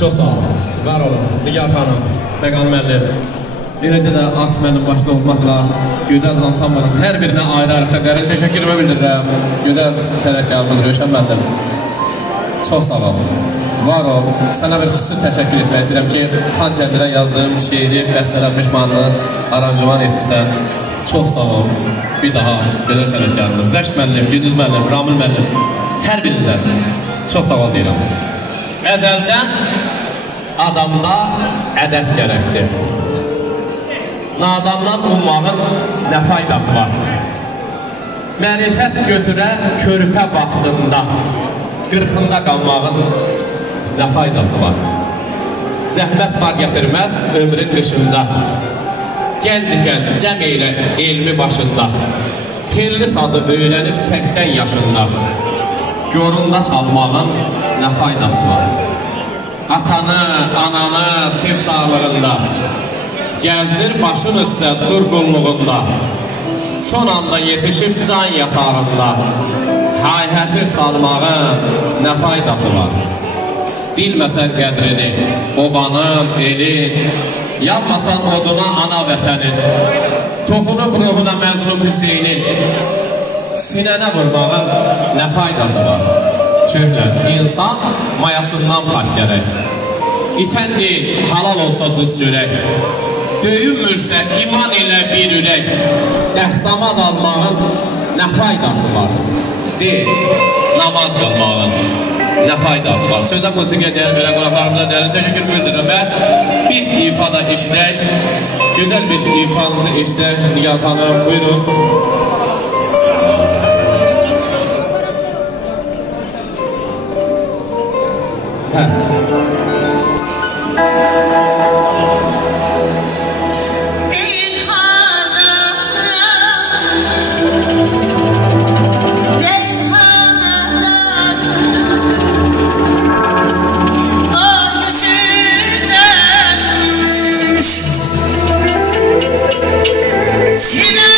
Çox sağ olun. Var olun. Nigar xanım, Fəqan müəllim, eləcə də Asif müəllim başda olmaqla gözəl ansamblın hər birinə ayrı-ayrıqda dərin təşəkkürümü bildirirəm. Gözəl tərəkkabımız Rövşən müəllim. Çox sağ olun. Var ol. Sənə bir xüsusi təşəkkür etmək istəyirəm ki, Xan kəndindən yazdığım şeiri bəstələnmiş mahnını aranjman etmişsən. Çox sağ ol. Bir daha gözəl sənətkarımız Rəşid müəllim, Gündüz müəllim, Ramil müəllim, hər birinizə çox sağ ol deyirəm. Əzəldən adamda ədəb gərəkdir. Nadandan ummağın nə faydası var? Mərifət götürə körpə vaxtında, qırxında qalmağın nə faydası var? Zəhmət var gətirməz ömrün qışında. Gənc ikən cəm elə elmi başında. Telli sazı öyrənib 80 yaşında. Görunda çalmağın nə faydası var? Atanı, ananı sev sağlığında. Gəzdir başın üstə dur qulluğunda. Son anda yetişib can yatağında. Hay-həşir salmağın nə faydası var? Bilməsən qədrini, obanın, elin, yanmasan oduna ana vətənin, toxunub ruhuna məzlum Hüseynin, sinənə vurmağın nə faydası var? Çöhlən, insan mayasından pak gərək. İtən deyil, halal olsa duz görək. Döyünmürsə iman elə bir ürək. Dəhsamad almağın nə faydası var? Deyil, namaz qılmağın nə faydası var? Sözə musiqiyə dəyər verən qonaqlarımıza dərin təşəkkür bildirirəm və bir ifada eşidək. Gözəl bir ifanızı eşidək. Nigar xanım, buyurun. Hə. Seveni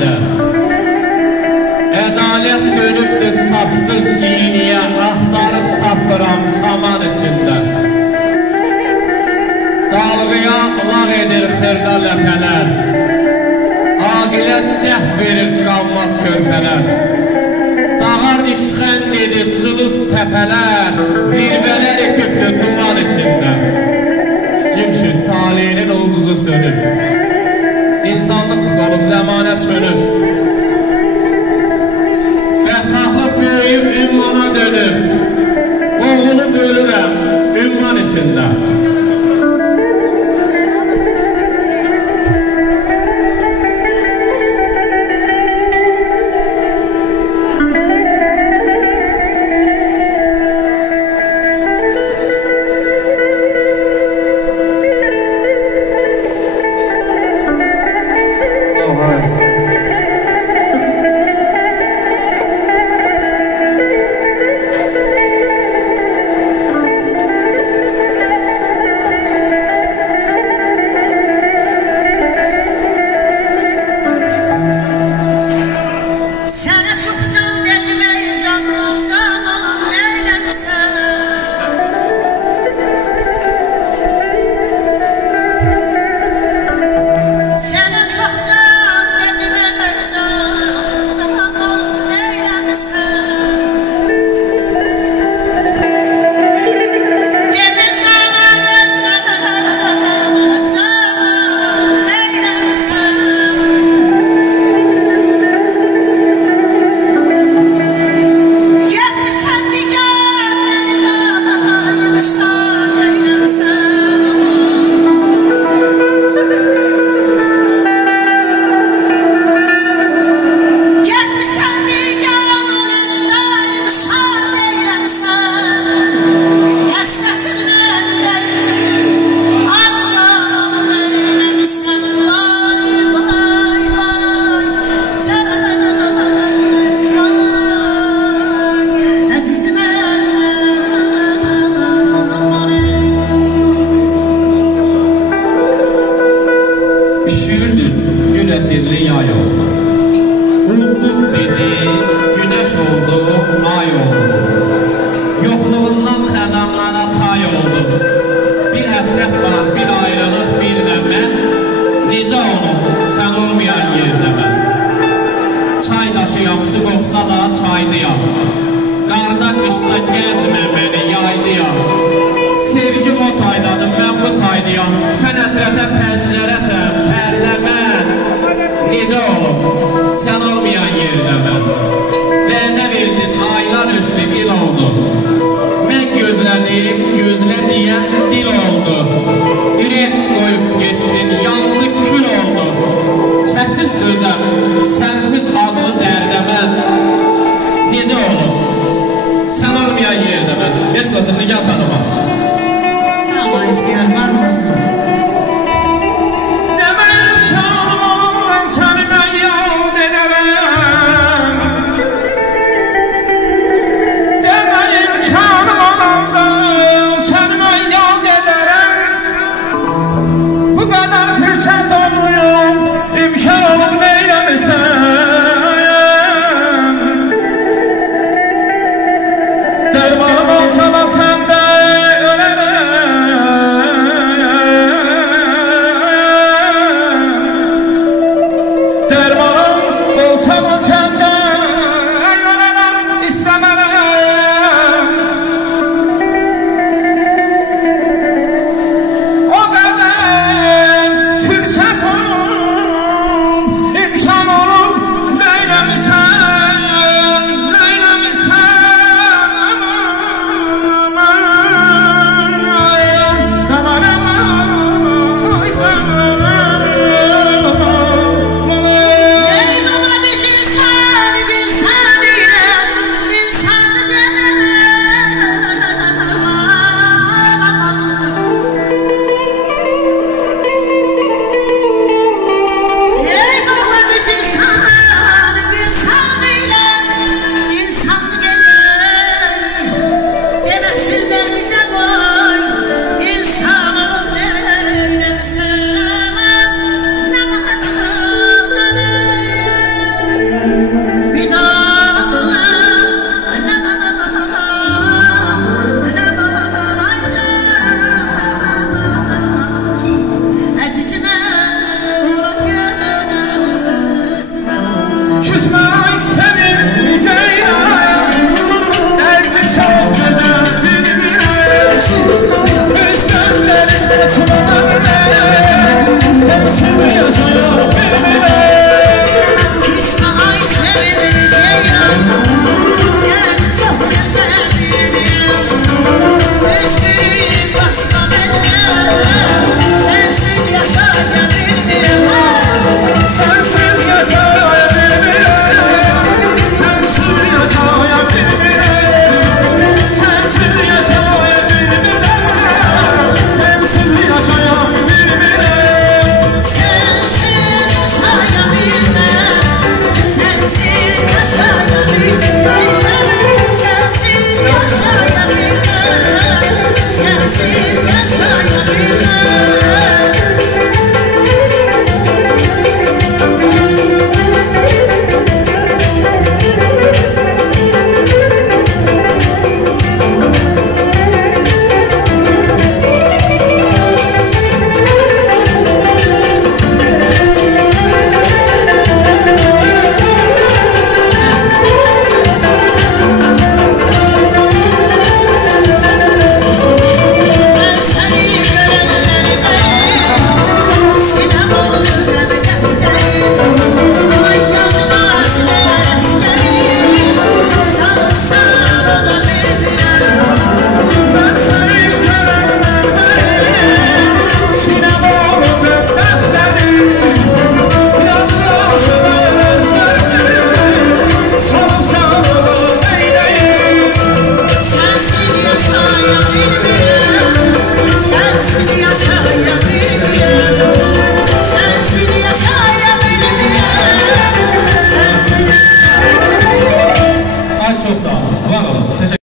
içində. Ədalət dönübdür sapsız iyniyə, axtarıb tapıram saman içində. Dalğıya lağ edir xırda ləpələr, aqilət dəf verir qanmaz körpələr. Dağar işğənd edib cılız təpələr, zirvələr etibdir duman içində. Cimşid talihinin ulduzu sönüb, insanlıq solub zəmanə çönüb. Bətaqlıq böyüyüb ümmana dönüb, oğunu bölürəm ümman içində. Yay oldu, güneş oldu, ay oldu.